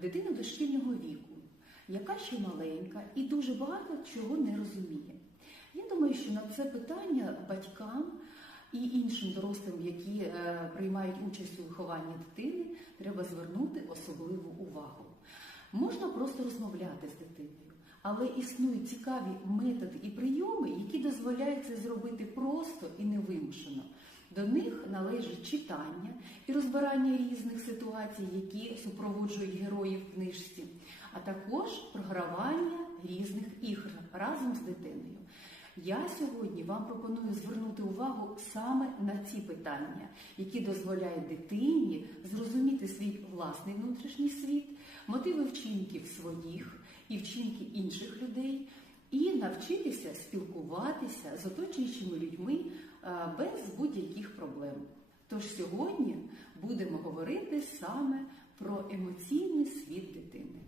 дитина дошкільного віку, яка ще маленька і дуже багато чого не розуміє. Я думаю, що на це питання батькам і іншим дорослим, які е, приймають участь у вихованні дитини, треба звернути особливу увагу. Можна просто розмовляти з дитиною, але існують цікаві методи і прийоми, які дозволяють це зробити просто і невимушено. До них належить читання і розбирання різних ситуацій, які супроводжують героїв книжці, а також програвання різних ігр разом з дитиною. Я сьогодні вам пропоную звернути увагу саме на ці питання, які дозволяють дитині зрозуміти свій власний внутрішній світ, мотиви вчинків своїх і вчинки інших людей, і навчитися спілкуватися з оточуючими людьми без будь-яких проблем. Тож сьогодні будемо говорити саме про емоційний світ дитини.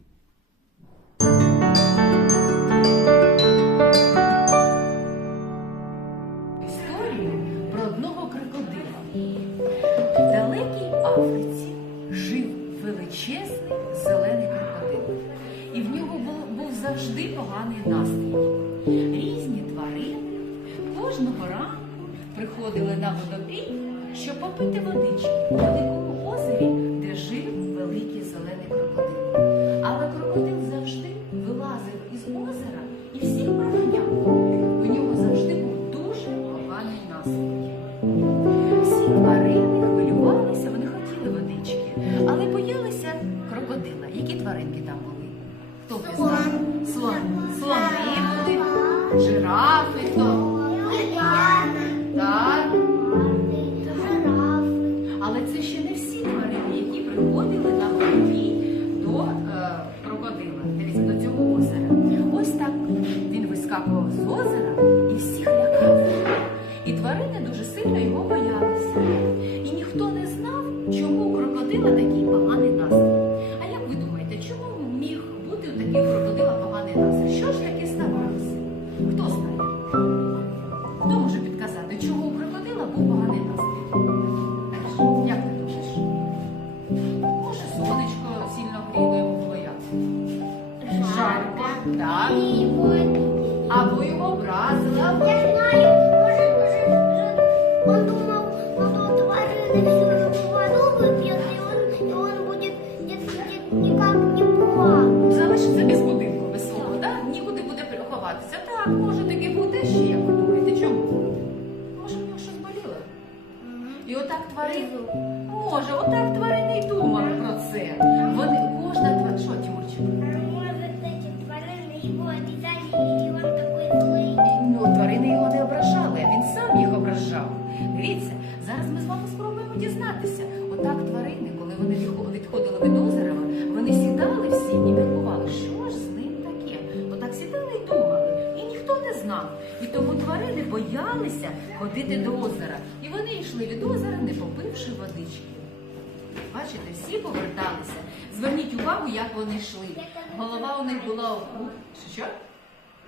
Історію про одного крокодила. В далекій Африці жив величезний зелений крокодил. І в нього був завжди поганий настрій. Різні тварини кожного ранку приходили на водопій, щоб попити водички у великому озері, де жив великий зелений крокодил. Але крокодил завжди вилазив із озера і всіх проганяв. У нього завжди був дуже поганий настрій. Всі тварини хвилювалися, вони хотіли водички, але боялися крокодила. Які тваринки там були? Хто пізнав? Слон. Слони були, жирафи, хто? Таки був А ще. Як ви думаєте, чому? Може, в нього щось боліло? І отак тварин. Може, отак тварини й думали про це. І знав. І тому тварини боялися ходити до озера. І вони йшли від озера, не попивши водички. Бачите, всі поверталися. Зверніть увагу, як вони йшли. Голова у них була у що?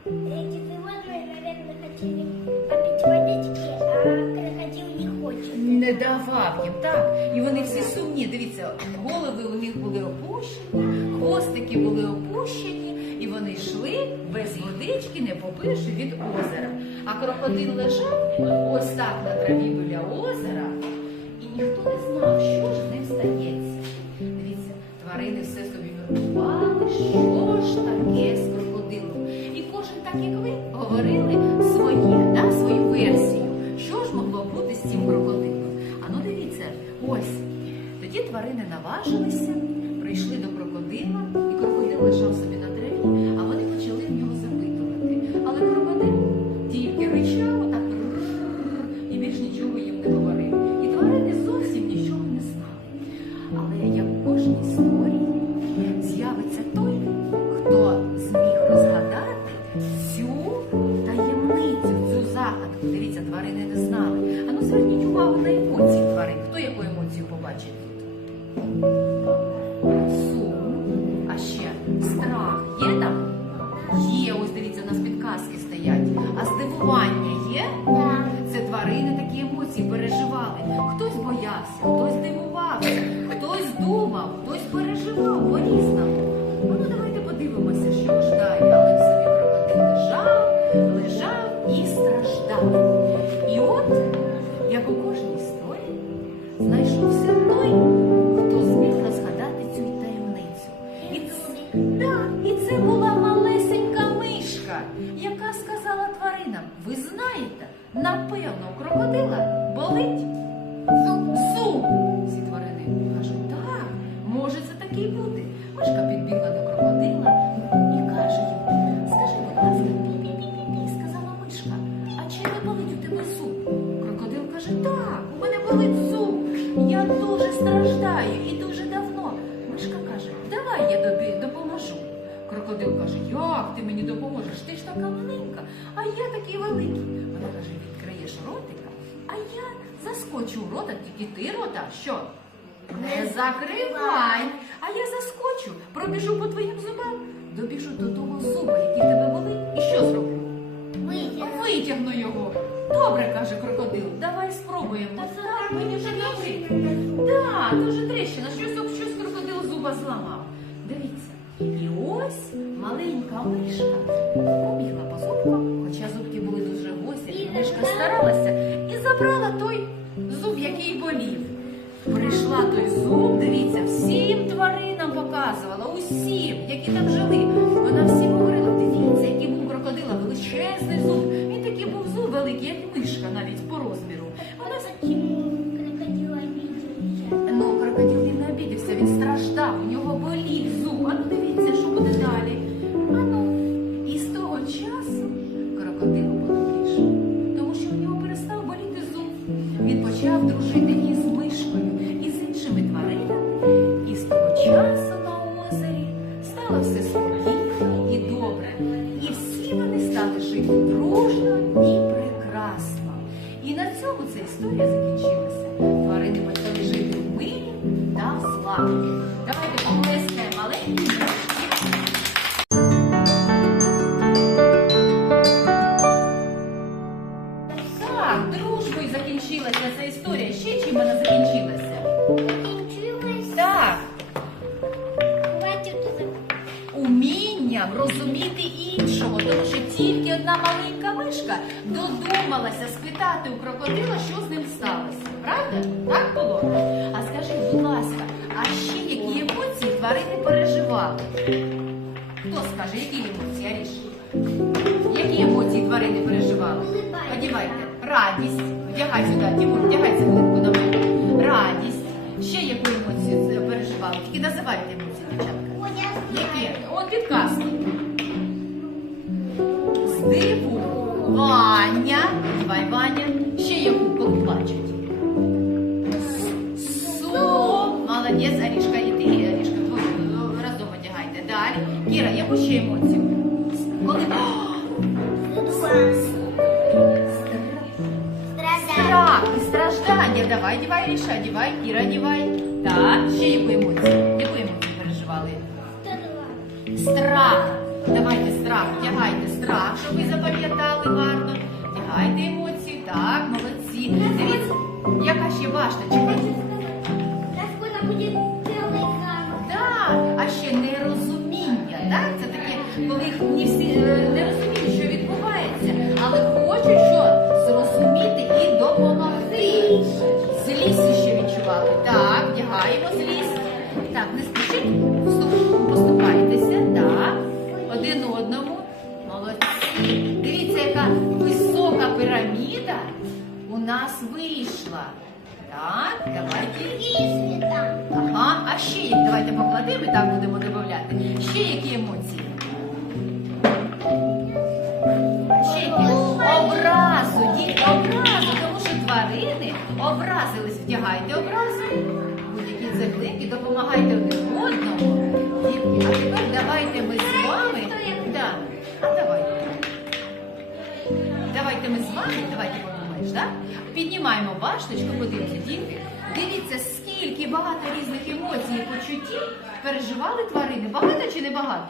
Эти животные, наверное, хотели попить водички, а крокодил не. Не давав їм, так. І вони всі сумні. Дивіться, голови у них були опущені, хвостики були опущені, вони йшли без водички, не попивши від озера. А крокодил лежав ось так на траві біля озера, і ніхто не знав, що ж з ним стається. Дивіться, тварини все собі міркували, що ж таке з крокодилом. І кожен, так як ви, говорили своє, да, свою версію. Що ж могло бути з цим крокодилом? А ну дивіться, ось. Тоді тварини наважилися, прийшли до крокодила, і крокодил лежав собі на лякався, хтось дивувався, хтось думав, хтось переживав по-різному. Ну, ну давайте подивимося, що ж. Але в собі кровати лежав, лежав і страждав. І от, як у кожній історії, знайшовся той, хто зміг розгадати цю таємницю. І це, да, і це була малесенька мишка, яка сказала тваринам: ви знаєте, напевно, крокодила болить зуб. Зуб. Всі тварини кажуть, так, може це таки бути. Мишка підбігла до крокодила і каже скажи, будь ласка, пі-пі-пі-пі, сказала мишка, а чи не болить у тебе зуб? Крокодил каже, так, у мене болить зуб. Я дуже страждаю і дуже давно. Мишка каже, давай я допоможу. Крокодил каже, як ти мені допоможеш? Ти ж така маленька, а я такий великий. Вона каже, відкриєш ротика, а я заскочу в рота, тільки ти рота, що? Не закривай, а я заскочу, пробіжу по твоїм зубам, добіжу до того зуба, який тебе болить, і що зроблю? Витягну. Витягну його. Добре, каже крокодил, давай спробуємо. Так, мені вже добре. Так, дуже тріщина, щось об щось крокодил зуба зламав. Дивіться. І ось маленька мишка побігла по зубкам, хоча зубки були дуже гострі. Мишка старалася забрала той зуб, який болів. Прийшла той зуб, дивіться, всім тваринам показувала, усім, які там жили. Вона всім говорила, дивіться, який був крокодила величезний зуб. Він такий був зуб великий, як мишка навіть по розміру. Вона спитати у крокодила, що з ним сталося. Правда? Так було? А скажіть, будь ласка, а ще які емоції тварини переживали? Хто скаже, які емоції, Аріш? Які емоції тварини переживали? Улыбайся. Одівайте. Радість. Вдягай сюди, Тимур, вдягай цеглинку на мене. Радість. Ще яку емоцію переживали? Тільки називайте емоції, дівчатка. Ой, я знаю. Яке? От підказки. Давай, дівай, Аріша, дівай, Кіра, дівай. Так, ще яку емоцію? Яку емоцію переживали? Страх. Давайте страх, вдягайте страх, щоб ви запам'ятали гарно. Вдягайте емоції. Так, молодці. Дивіться, яка ще экран. А ще нерозуміння. Так? Це таке, коли не всі а ще які? Давайте покладемо і так будемо додавати. Ще які емоції? Ще які? Образу, дітки, образу, тому що тварини образились. Вдягайте образу. Будь-які цеглинки, допомагайте один одному. Дітки, а тепер давайте ми з вами. Да. А давайте. Давайте ми з вами, давайте подумаєш, так? Піднімаємо башточку, подивіться, діти. Дивіться, скільки багато різних емоцій і почуттів переживали тварини. Багато чи не багато?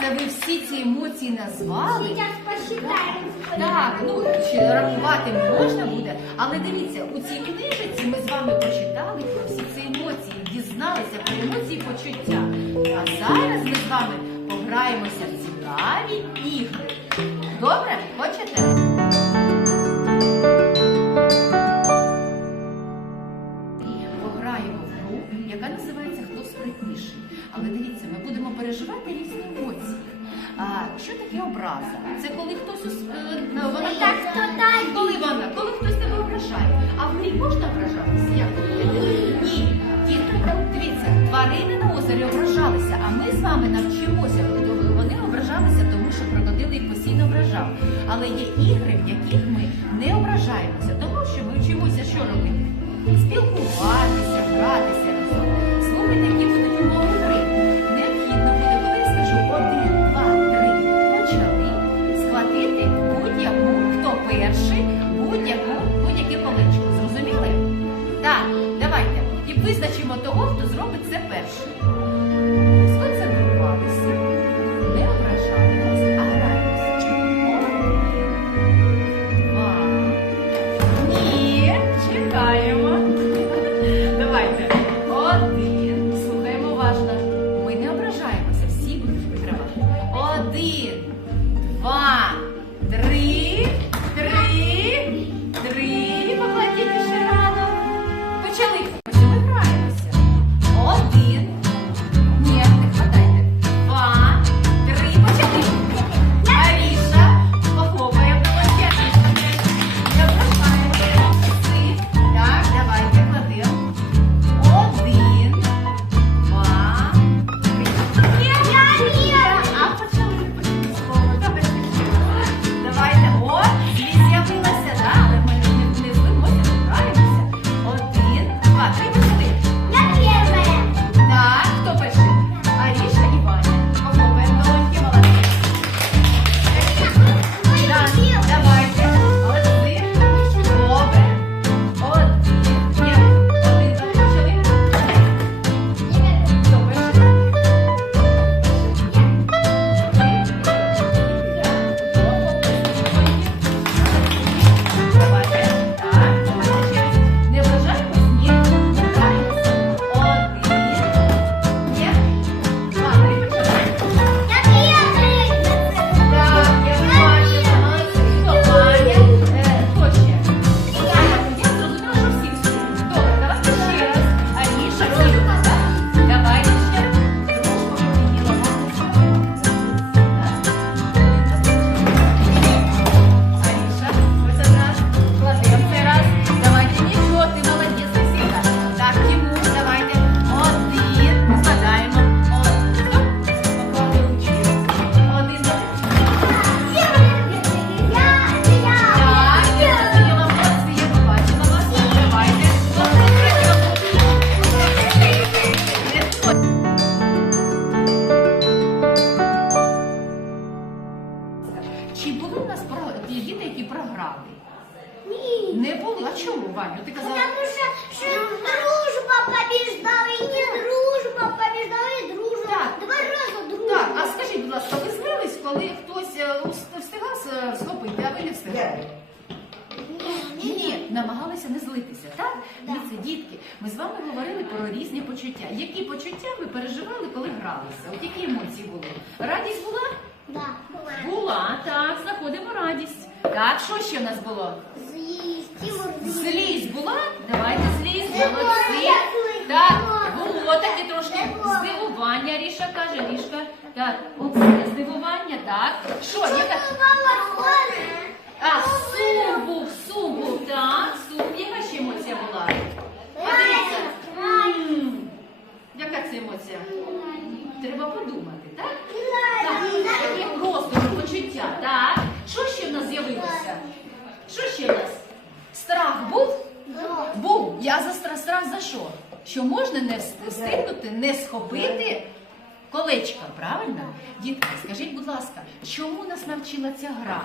Це ви всі ці емоції назвали. Сейчас посчитаем. Так, ну ще рахувати можна буде, але дивіться, у цій книжці ми з вами почитали про всі ці емоції, дізналися про емоції і почуття. А зараз ми з вами пограємося в цікаві ігри. Добре? Хочете? красивіший. Але дивіться, ми будемо переживати різні емоції. А що таке образа? Це коли хтось ус... Е, вона так, хто так. Коли вона, коли хтось тебе ображає. А в грі можна ображатися? Як ні? Діти, дивіться, тварини на озері ображалися, а ми з вами навчимося. Вони ображалися, тому що крокодили їх постійно ображав. Але є ігри, в яких ми не ображаємося, тому що ми вчимося, що робити? Спілкувати. Перший, будь-яку, будь-яке колечко. Зрозуміли? Так, давайте. І визначимо того, хто зробить це перший. Чи були в нас про- ті діти, які програли? Ні. Не були. А чому, Ваню? Ти казала. Потому что, что дружба побеждала, и не дружба побеждала, и дружба. Так. Два раза дружба. Так, а скажіть, будь ласка, ви злились, коли хтось е, встигав е, схопити, а ви не встигали? Ні, намагалися не злитися, так? Да. Дивіться, дітки, ми з вами говорили про різні почуття. Які почуття ви переживали, коли гралися? От які емоції були? Радість була? Да. Була, так, знаходимо радість. Так, що ще в нас було? Злість, Злість була? Давайте злість, молодці. Так, було. було таке трошки здивування, Ріша каже, Рішка. Так, оце здивування, так. Що, яка? А, сум був, сум був, так, сум. Яка ще емоція була? Подивіться. М, Яка це емоція? Треба подумати, так? Так, таке роздум, почуття, так. Що ще в нас з'явилося? Що ще в нас? Страх був? Був. Я за страх, страх за що? Що можна не встигнути, не схопити колечка, правильно? Дітки, скажіть, будь ласка, чому нас навчила ця гра?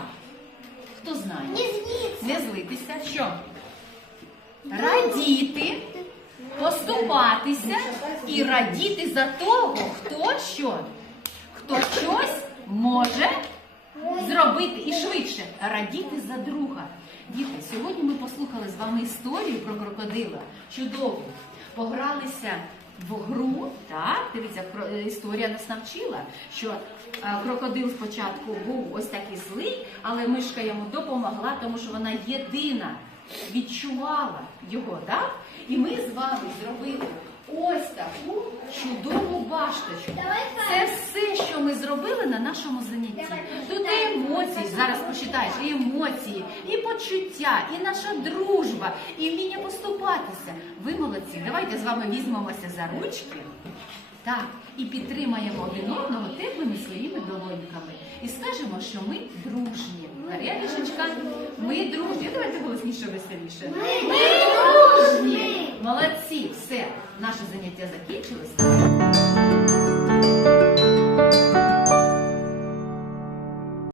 Хто знає? Не зліться. Не злитися. Що? Радіти, поступатися і радіти за того, хто що? Хто щось може зробити і швидше радіти за друга. Діти, сьогодні ми послухали з вами історію про крокодила. Чудово. Погралися в гру. Так, дивіться, е, історія нас навчила, що е, крокодил спочатку був ось такий злий, але мишка йому допомогла, тому що вона єдина відчувала його, так? І ми з вами зробили ось таку чудову башточку. Це все, що ми зробили на нашому занятті. Тут і емоції, зараз почитаєш, і емоції, і почуття, і наша дружба, і вміння поступатися. Ви молодці. Давайте з вами візьмемося за ручки. Так, і підтримаємо один одного теплими своїми долоньками. І скажемо, що ми дружні. Мар'янішечка, ми дружні. Давайте голосніше веселіше. Ми дружні. Молодці, все, наше заняття закінчилось.